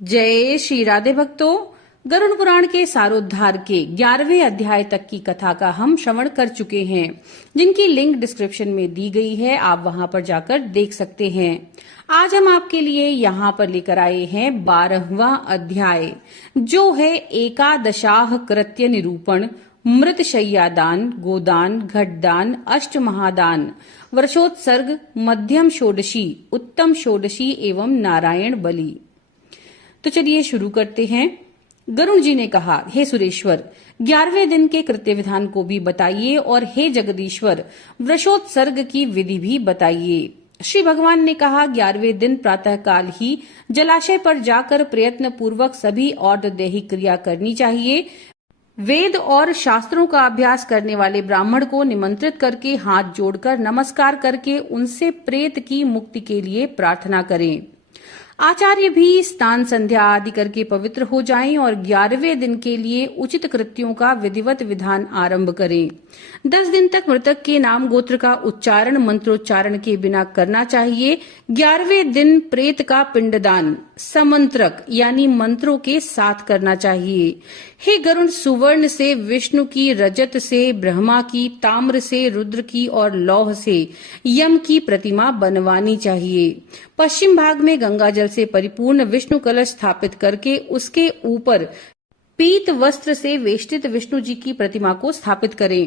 जय श्री राधे भक्तों। गरुड़ पुराण के सारोद्धार के 11वें अध्याय तक की कथा का हम श्रवण कर चुके हैं, जिनकी लिंक डिस्क्रिप्शन में दी गई है, आप वहां पर जाकर देख सकते हैं। आज हम आपके लिए यहाँ पर लेकर आए हैं 12वां अध्याय, जो है एकादशाह कृत्य निरूपण, मृत शय्यादान, गोदान, घटदान, अष्ट महादान, वर्षोत्सर्ग, मध्यम षोडशी, उत्तम षोडशी एवं नारायण बलि। तो चलिए शुरू करते हैं। गरुण जी ने कहा, हे सुरेश्वर, 11वें दिन के कृत्य विधान को भी बताइए और हे जगदीश्वर, वृषोत्सर्ग की विधि भी बताइए। श्री भगवान ने कहा, 11वें दिन प्रातः काल ही जलाशय पर जाकर प्रयत्न पूर्वक सभी और दैहिक क्रिया करनी चाहिए। वेद और शास्त्रों का अभ्यास करने वाले ब्राह्मण को निमंत्रित करके हाथ जोड़कर नमस्कार करके उनसे प्रेत की मुक्ति के लिए प्रार्थना करें। आचार्य भी स्नान संध्या आदि करके पवित्र हो जाएं और 11वें दिन के लिए उचित कृत्यों का विधिवत विधान आरंभ करें। 10 दिन तक मृतक के नाम गोत्र का उच्चारण मंत्रोच्चारण के बिना करना चाहिए। 11वें दिन प्रेत का पिंडदान समंत्रक यानी मंत्रों के साथ करना चाहिए। हे गरुण, सुवर्ण से विष्णु की, रजत से ब्रह्मा की, ताम्र से रुद्र की और लौह से यम की प्रतिमा बनवानी चाहिए। पश्चिम भाग में गंगा जल से परिपूर्ण विष्णु कलश स्थापित करके उसके ऊपर पीत वस्त्र से वेष्टित विष्णु जी की प्रतिमा को स्थापित करें।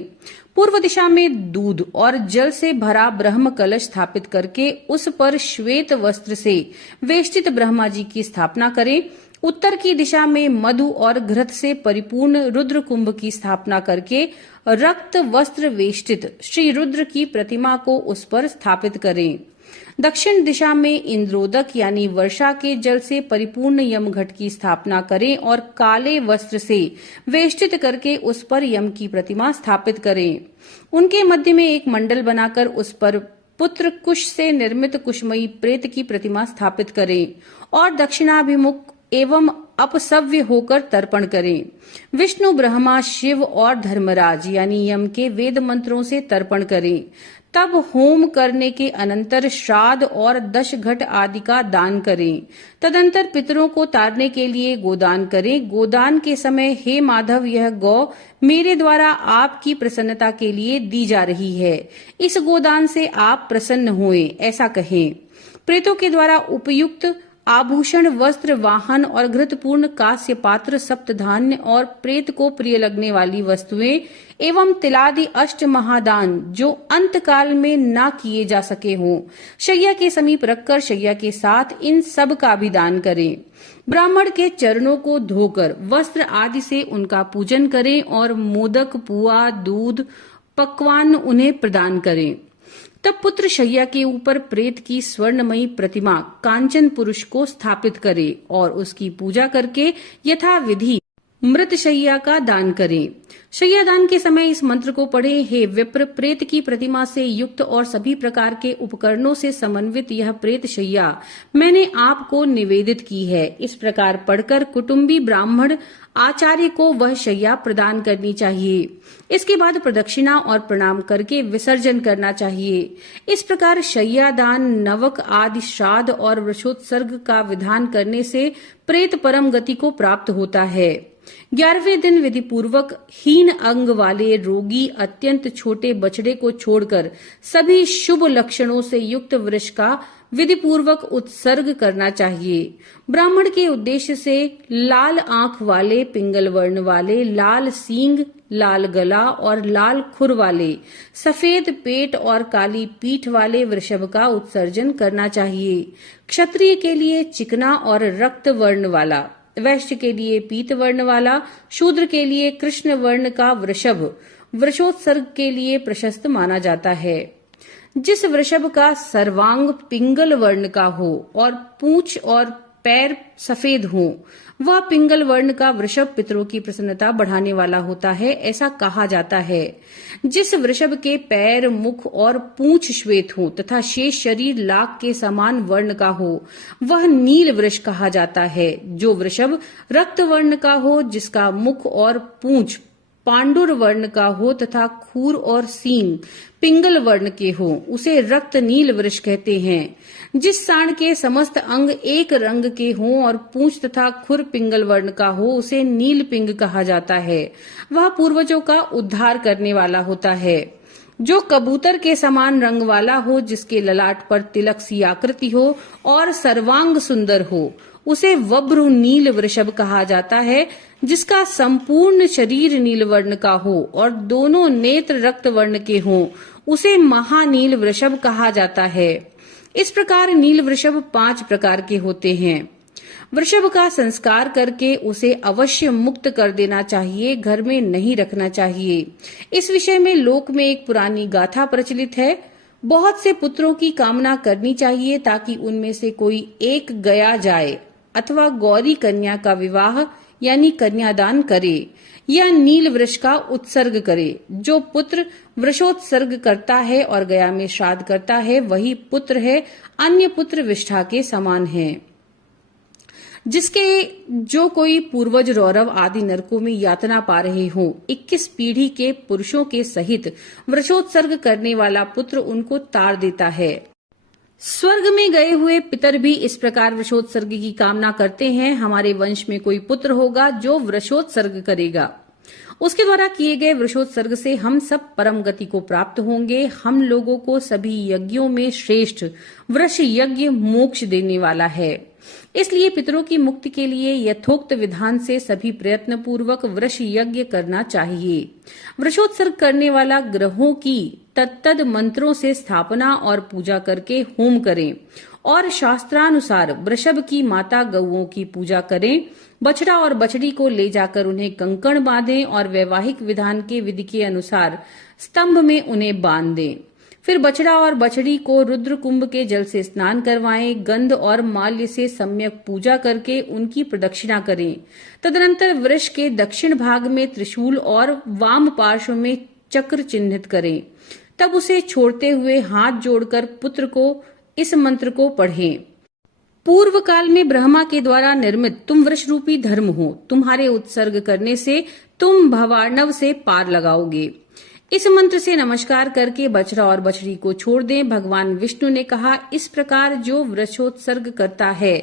पूर्व दिशा में दूध और जल से भरा ब्रह्म कलश स्थापित करके उस पर श्वेत वस्त्र से वेष्टित ब्रह्मा जी की स्थापना करें। उत्तर की दिशा में मधु और घृत से परिपूर्ण रुद्र कुंभ की स्थापना करके रक्त वस्त्र वेष्टित श्री रुद्र की प्रतिमा को उस पर स्थापित करें। दक्षिण दिशा में इंद्रोदक यानी वर्षा के जल से परिपूर्ण यमघट की स्थापना करें और काले वस्त्र से वेष्टित करके उस पर यम की प्रतिमा स्थापित करें। उनके मध्य में एक मंडल बनाकर उस पर पुत्र कुश से निर्मित कुशमयी प्रेत की प्रतिमा स्थापित करें और दक्षिणाभिमुख एवं अपसव्य होकर तर्पण करें। विष्णु, ब्रह्मा, शिव और धर्मराज यानी यम के वेद मंत्रों से तर्पण करें। तब होम करने के अनंतर श्राद्ध और 10 घट आदि का दान करें। तदंतर पितरों को तारने के लिए गोदान करें। गोदान के समय, हे माधव, यह गौ मेरे द्वारा आपकी प्रसन्नता के लिए दी जा रही है, इस गोदान से आप प्रसन्न हुए, ऐसा कहें। प्रेतों के द्वारा उपयुक्त आभूषण, वस्त्र, वाहन और घृतपूर्ण कांस्य पात्र, सप्तधान्य और प्रेत को प्रिय लगने वाली वस्तुएं एवं तिलादि अष्ट महादान जो अंत काल में ना किए जा सके हों, शैया के समीप रखकर शैया के साथ इन सब का भी दान करें। ब्राह्मण के चरणों को धोकर वस्त्र आदि से उनका पूजन करें और मोदक, पुआ, दूध, पकवान उन्हें प्रदान करें। तब पुत्र शैया के ऊपर प्रेत की स्वर्णमयी प्रतिमा कांचन पुरुष को स्थापित करे और उसकी पूजा करके यथा विधि मृत शैया का दान करें। शैया दान के समय इस मंत्र को पढ़े, हे विप्र, प्रेत की प्रतिमा से युक्त और सभी प्रकार के उपकरणों से समन्वित यह प्रेत शैया मैंने आपको निवेदित की है। इस प्रकार पढ़कर कुटुंबी ब्राह्मण आचार्य को वह शैया प्रदान करनी चाहिए। इसके बाद प्रदक्षिणा और प्रणाम करके विसर्जन करना चाहिए। इस प्रकार शैया दान, नवक आदि श्राद्ध और वृषोत्सर्ग का विधान करने से प्रेत परम गति को प्राप्त होता है। 11वें दिन विधि पूर्वक हीन अंग वाले रोगी अत्यंत छोटे बछड़े को छोड़कर सभी शुभ लक्षणों से युक्त वृष का विधि पूर्वक उत्सर्ग करना चाहिए। ब्राह्मण के उद्देश्य से लाल आंख वाले, पिंगल वर्ण वाले, लाल सींग, लाल गला और लाल खुर वाले, सफेद पेट और काली पीठ वाले वृषभ का उत्सर्जन करना चाहिए। क्षत्रिय के लिए चिकना और रक्त वर्ण वाला, वैश्य के लिए पीत वर्ण वाला, शूद्र के लिए कृष्ण वर्ण का वृषभ वृषोत्सर्ग के लिए प्रशस्त माना जाता है। जिस वृषभ का सर्वांग पिंगल वर्ण का हो और पूंछ और पैर सफेद हो, वह पिंगल वर्ण का वृषभ पितरों की प्रसन्नता बढ़ाने वाला होता है, ऐसा कहा जाता है। जिस वृषभ के पैर, मुख और पूंछ श्वेत हो तथा शेष शरीर लाख के समान वर्ण का हो, वह नील वृष कहा जाता है। जो वृषभ रक्त वर्ण का हो, जिसका मुख और पूंछ पांडुर वर्ण का हो तथा खूर और सींग पिंगल वर्ण के हो उसे रक्त नील वृष कहते हैं। जिस सांड के समस्त अंग एक रंग के हों और पूंछ तथा खुर पिंगल वर्ण का हो उसे नील पिंग कहा जाता है। वह पूर्वजों का उद्धार करने वाला होता है। जो कबूतर के समान रंग वाला हो, जिसके ललाट पर तिलक सी आकृति हो और सर्वांग सुंदर हो, उसे वब्र नील वृषभ कहा जाता है। जिसका संपूर्ण शरीर नील वर्ण का हो और दोनों नेत्र रक्त वर्ण के हों, उसे महानील वृषभ कहा जाता है। इस प्रकार नील वृषभ 5 प्रकार के होते हैं। वृषभ का संस्कार करके उसे अवश्य मुक्त कर देना चाहिए, घर में नहीं रखना चाहिए। इस विषय में लोक में एक पुरानी गाथा प्रचलित है। बहुत से पुत्रों की कामना करनी चाहिए ताकि उनमें से कोई एक गया जाए अथवा गौरी कन्या का विवाह यानी कन्यादान करे या नील वृष का उत्सर्ग करे। जो पुत्र वृषोत्सर्ग करता है और गया में श्राद्ध करता है वही पुत्र है, अन्य पुत्र विष्ठा के समान है। जिसके जो कोई पूर्वज रौरव आदि नरकों में यातना पा रहे हों, 21 पीढ़ी के पुरुषों के सहित वृषोत्सर्ग करने वाला पुत्र उनको तार देता है। स्वर्ग में गए हुए पितर भी इस प्रकार वृषोत्सर्ग की कामना करते हैं। हमारे वंश में कोई पुत्र होगा जो वृषोत्सर्ग करेगा, उसके द्वारा किए गए वृषोत्सर्ग से हम सब परम गति को प्राप्त होंगे। हम लोगों को सभी यज्ञों में श्रेष्ठ वृष यज्ञ मोक्ष देने वाला है। इसलिए पितरों की मुक्ति के लिए यथोक्त विधान से सभी प्रयत्न पूर्वक वृष यज्ञ करना चाहिए। वृषोत्सर्ग करने वाला ग्रहों की तत्तद मंत्रों से स्थापना और पूजा करके होम करें और शास्त्रानुसार वृषभ की माता गौओं की पूजा करें। बछड़ा और बछड़ी को ले जाकर उन्हें कंकण बांधें और वैवाहिक विधान के विधि के अनुसार स्तंभ में उन्हें बांध दें। फिर बछड़ा और बछड़ी को रुद्र कुंभ के जल से स्नान करवाएं। गंध और माल्य से सम्यक पूजा करके उनकी प्रदक्षिणा करें। तदनंतर वृष के दक्षिण भाग में त्रिशूल और वाम पार्श्व में चक्र चिन्हित करें। तब उसे छोड़ते हुए हाथ जोड़कर पुत्र को इस मंत्र को पढ़ें। पूर्व काल में ब्रह्मा के द्वारा निर्मित तुम वृष रूपी धर्म हो। तुम्हारे उत्सर्ग करने से तुम भवार्णव से पार लगाओगे। इस मंत्र से नमस्कार करके बछड़ा और बछड़ी को छोड़ दें। भगवान विष्णु ने कहा, इस प्रकार जो वृषोत्सर्ग करता है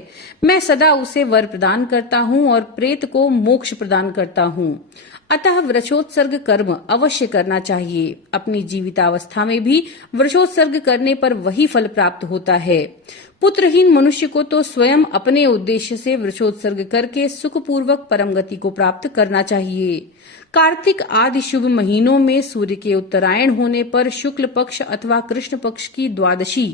मैं सदा उसे वर प्रदान करता हूँ और प्रेत को मोक्ष प्रदान करता हूँ। अतः वृषोत्सर्ग कर्म अवश्य करना चाहिए। अपनी जीवितावस्था में भी वृषोत्सर्ग करने पर वही फल प्राप्त होता है। पुत्रहीन मनुष्य को तो स्वयं अपने उद्देश्य से वृषोत्सर्ग करके सुखपूर्वक परम गति को प्राप्त करना चाहिए। कार्तिक आदि शुभ महीनों में सूर्य के उत्तरायण होने पर शुक्ल पक्ष अथवा कृष्ण पक्ष की द्वादशी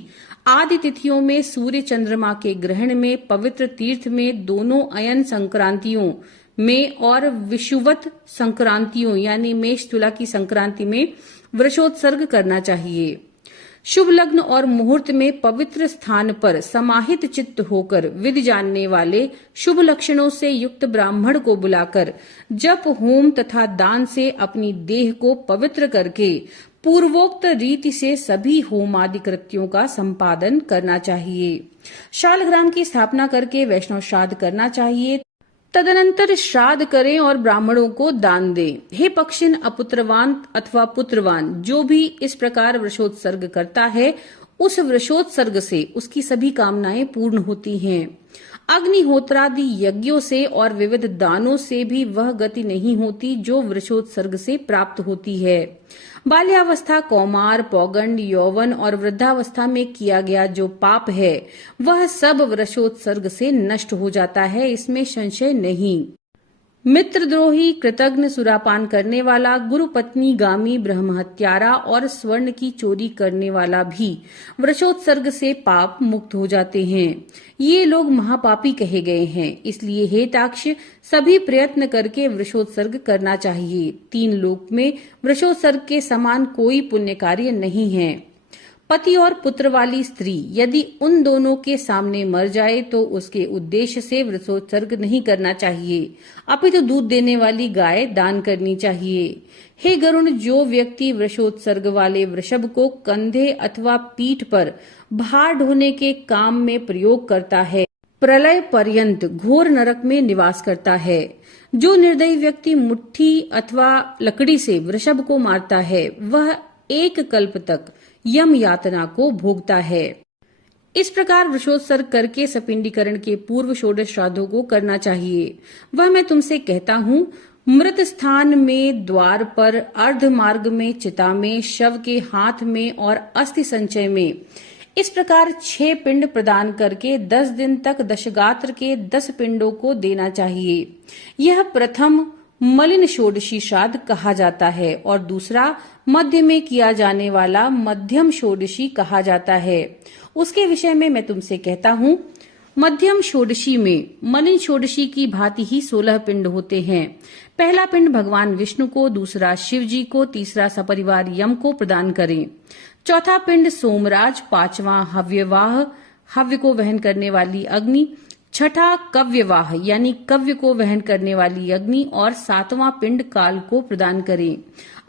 आदि तिथियों में सूर्य चंद्रमा के ग्रहण में, पवित्र तीर्थ में, दोनों अयन संक्रांतियों में और विषुवत संक्रांतियों यानी मेष तुला की संक्रांति में वृषोत्सर्ग करना चाहिए। शुभ लग्न और मुहूर्त में पवित्र स्थान पर समाहित चित्त होकर विधि जानने वाले शुभ लक्षणों से युक्त ब्राह्मण को बुलाकर जप, होम तथा दान से अपनी देह को पवित्र करके पूर्वोक्त रीति से सभी होमादि कृत्यों का संपादन करना चाहिए। शालग्राम की स्थापना करके वैष्णव श्राद्ध करना चाहिए। तदनंतर श्राद्ध करें और ब्राह्मणों को दान दें। हे पक्षिन, अपुत्रवान अथवा पुत्रवान जो भी इस प्रकार वृषोत्सर्ग करता है उस वृषोत्सर्ग से उसकी सभी कामनाएं पूर्ण होती हैं। अग्निहोत्रादि यज्ञों से और विविध दानों से भी वह गति नहीं होती जो वृषोत्सर्ग से प्राप्त होती है। बाल्यावस्था, कौमार, पौगंड, यौवन और वृद्धावस्था में किया गया जो पाप है वह सब वृषोत्सर्ग से नष्ट हो जाता है, इसमें संशय नहीं। मित्रद्रोही, कृतघ्न, सुरापान करने वाला, गुरु पत्नी गामी, ब्रह्म हत्यारा और स्वर्ण की चोरी करने वाला भी वृषोत्सर्ग से पाप मुक्त हो जाते हैं। ये लोग महापापी कहे गए हैं। इसलिए हे ताक्ष, सभी प्रयत्न करके वृषोत्सर्ग करना चाहिए। 3 लोक में वृषोत्सर्ग के समान कोई पुण्य कार्य नहीं है। पति और पुत्र वाली स्त्री यदि उन दोनों के सामने मर जाए तो उसके उद्देश्य से वृषोत्सर्ग नहीं करना चाहिए, अपितु दूध देने वाली गाय दान करनी चाहिए। हे गरुण, जो व्यक्ति वृषोत्सर्ग वाले वृषभ को कंधे अथवा पीठ पर भार ढोने के काम में प्रयोग करता है प्रलय पर्यंत घोर नरक में निवास करता है। जो निर्दयी व्यक्ति मुट्ठी अथवा लकड़ी से वृषभ को मारता है वह एक कल्प तक यम यातना को भोगता है। इस प्रकार वृषोत्सर्ग करके सपिंडीकरण के पूर्व षोडश श्राद्धों को करना चाहिए। वह मैं तुमसे कहता हूँ, मृत स्थान में, द्वार पर, अर्ध मार्ग में, चिता में, शव के हाथ में और अस्थि संचय में इस प्रकार 6 पिंड प्रदान करके 10 दिन तक दशगात्र के 10 पिंडों को देना चाहिए। यह प्रथम मलिन षोडशी श्राद्ध कहा जाता है और दूसरा मध्य में किया जाने वाला मध्यम षोडशी कहा जाता है। उसके विषय में मैं तुमसे कहता हूँ, मध्यम षोडशी में मलिन षोडशी की भांति ही 16 पिंड होते हैं। पहला पिंड भगवान विष्णु को, दूसरा शिव जी को, तीसरा सपरिवार यम को प्रदान करें। चौथा पिंड सोमराज, पांचवा हव्यवाह, हव्य को वहन करने वाली अग्नि, छठा कव्यवाह यानी कव्य को वहन करने वाली अग्नि और 7वां पिंड काल को प्रदान करें।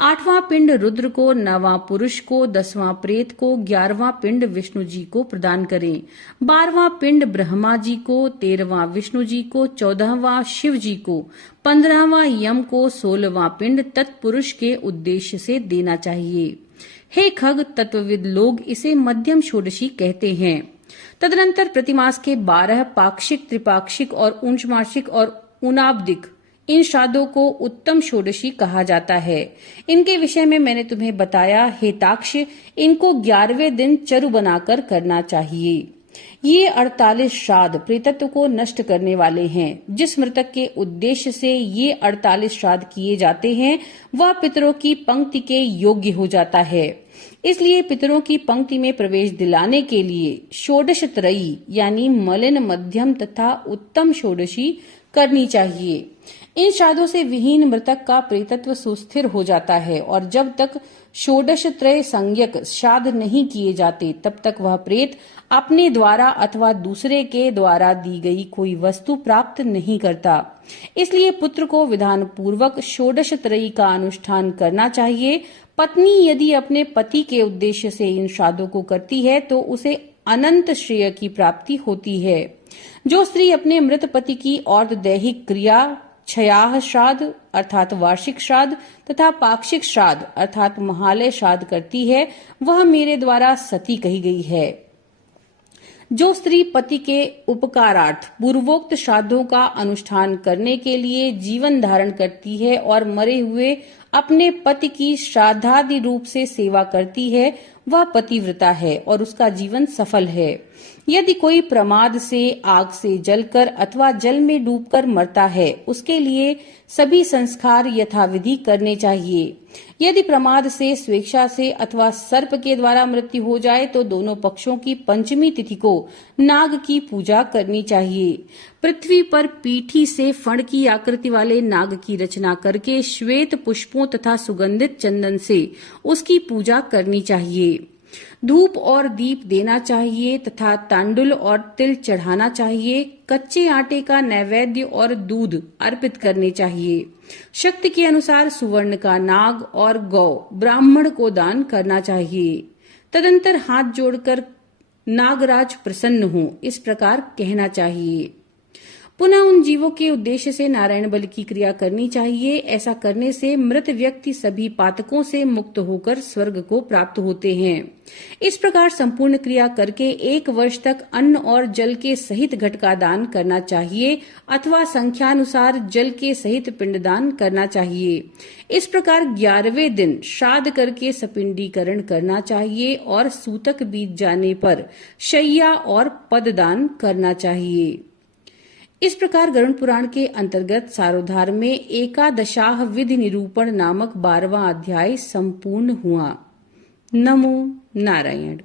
8वां पिंड रुद्र को, 9वां पुरुष को, 10वां प्रेत को, 11वां पिंड विष्णु जी को प्रदान करें। 12वां पिंड ब्रह्मा जी को, 13वां विष्णु जी को, 14वां शिव जी को, 15वां यम को, 16वां पिंड तत्पुरुष के उद्देश्य से देना चाहिए। हे खग तत्वविद लोग इसे मध्यम षोडशी कहते हैं। तदनंतर प्रतिमास के 12 पाक्षिक, त्रिपाक्षिक और ऊंचमासिक और ऊनाब्दिक इन श्राद्धों को उत्तम षोडशी कहा जाता है। इनके विषय में मैंने तुम्हें बताया। हे ताक्ष, इनको 11वें दिन चरु बनाकर करना चाहिए। ये 48 श्राद्ध प्रेतत्व को नष्ट करने वाले हैं। जिस मृतक के उद्देश्य से ये 48 श्राद्ध किए जाते हैं वह पितरों की पंक्ति के योग्य हो जाता है। इसलिए पितरों की पंक्ति में प्रवेश दिलाने के लिए षोडश त्रयी यानी मलिन, मध्यम तथा उत्तम षोडशी करनी चाहिए। इन श्राद्धों से विहीन मृतक का प्रेतत्व सुस्थिर हो जाता है और जब तक षोडश त्रय संज्ञक श्राद्ध नहीं किए जाते तब तक वह प्रेत अपने द्वारा अथवा दूसरे के द्वारा दी गई कोई वस्तु प्राप्त नहीं करता। इसलिए पुत्र को विधान पूर्वक षोडश त्रयी का अनुष्ठान करना चाहिए। पत्नी यदि अपने पति के उद्देश्य से इन श्राद्धों को करती है तो उसे अनंत श्रेय की प्राप्ति होती है। जो स्त्री अपने मृत पति की और्ध्वदैहिक क्रिया, क्षयाह श्राद्ध अर्थात वार्षिक श्राद्ध तथा पाक्षिक श्राद्ध अर्थात महालय श्राद्ध करती है वह मेरे द्वारा सती कही गई है। जो स्त्री पति के उपकारार्थ पूर्वोक्त श्राद्धों का अनुष्ठान करने के लिए जीवन धारण करती है और मरे हुए अपने पति की श्राद्धादि रूप से सेवा करती है वह पतिव्रता है और उसका जीवन सफल है। यदि कोई प्रमाद से, आग से जलकर अथवा जल में डूबकर मरता है उसके लिए सभी संस्कार यथाविधि करने चाहिए। यदि प्रमाद से, स्वेच्छा से अथवा सर्प के द्वारा मृत्यु हो जाए तो दोनों पक्षों की पंचमी तिथि को नाग की पूजा करनी चाहिए। पृथ्वी पर पीठी से फण की आकृति वाले नाग की रचना करके श्वेत पुष्पों तथा सुगंधित चंदन से उसकी पूजा करनी चाहिए। धूप और दीप देना चाहिए तथा तांडुल और तिल चढ़ाना चाहिए। कच्चे आटे का नैवेद्य और दूध अर्पित करने चाहिए। शक्ति के अनुसार सुवर्ण का नाग और गौ ब्राह्मण को दान करना चाहिए। तदंतर हाथ जोड़कर नागराज प्रसन्न हो इस प्रकार कहना चाहिए। पुनः उन जीवों के उद्देश्य से नारायण बलि की क्रिया करनी चाहिए। ऐसा करने से मृत व्यक्ति सभी पातकों से मुक्त होकर स्वर्ग को प्राप्त होते हैं। इस प्रकार संपूर्ण क्रिया करके 1 वर्ष तक अन्न और जल के सहित घट का दान करना चाहिए अथवा संख्यानुसार जल के सहित पिंडदान करना चाहिए। इस प्रकार 11वें दिन श्राद्ध करके सपिंडीकरण करना चाहिए और सूतक बीत जाने पर शैया और पददान करना चाहिए। इस प्रकार गरुड़ पुराण के अंतर्गत सारोद्धार में एकादशाह विधि निरूपण नामक 12वां अध्याय संपूर्ण हुआ। नमो नारायण।